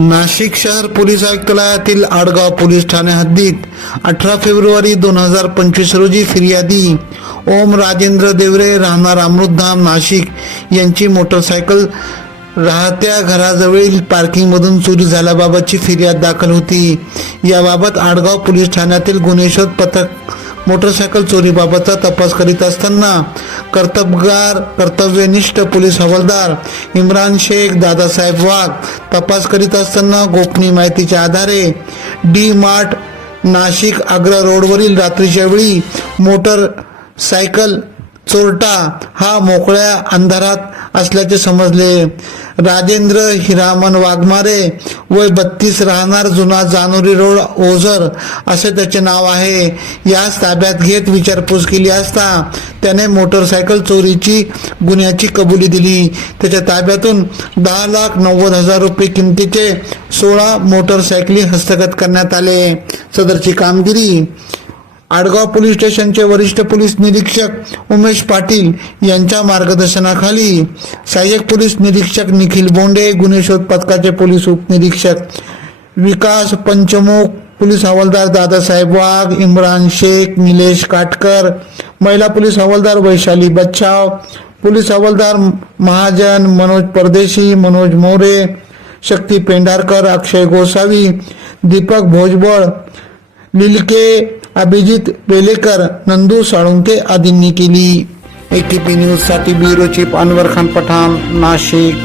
नाशिक शहर police आयुक्तालयातील Adgaon police Thane हद्दीत 18 February 2025 रोजी फिर्यादी ओम राजेंद्र देवरे राहणार अमृतधाम नाशिक यांची मोटरसायकल राहत्या घराजवळील पार्किंगमधून चोरी झाल्याबाबतची फिर्याद दाखल होती। याबाबत आडगाव पोलीस ठाण्यातील गुन्हे शोध पथक मोटरसायकल चोरीबाबतचा तपास करीत असताना कर्तव्यनिष्ठ पोलीस हवालदार इम्रान शेख दादासाहेब वाघ तपास करीत असताना गोपनीय माहितीच्या आधारे डी मार्ट नाशिक आग्रा रोडवरील रात्रीच्या वेळी मोटरसायकल चोरटा हा मोकळ्या अंधारात असल्याचे समजले। राजेंद्र हिरामन वाघमारे वय 32 राहणार जुना जानोरी रोड ओझर असे त्याचे नाव आहे। यास ताब्यात घेत विचारपूस केली असता त्याने मोटरसायकल चोरीची गुन्ह्याची कबुली दिली। त्याच्या ताब्यातून 10,90,000 रुपये किमतीचे 16 मोटरसायकली हस्तगत करण्यात आले। सदरची कामगिरी आडगाव पोलीस स्टेशनचे वरिष्ठ पोलीस निरीक्षक उमेश पाटील यांच्या मार्गदर्शनाखाली सहाय्यक पोलीस निरीक्षक निखिल बोंडे, गुन्हे शोध पथकाचे पोलीस उपनिरीक्षक विकास पंचमुख, पोलीस हवालदार दादासाहेब वाघ, इम्रान शेख, निलेश काटकर, महिला पोलीस हवालदार वैशाली बच्छाव, पोलीस हवालदार महाजन, मनोज परदेशी, मनोज मोरे, शक्ती पेंढारकर, अक्षय गोसावी, दीपक भोजबळ, लिलके, अभिजित बेलेकर, नंदू साळुंके आदींनी केली। ATP न्यूज साठी ब्युरो चीफ अनवर खान पठाण, नाशिक।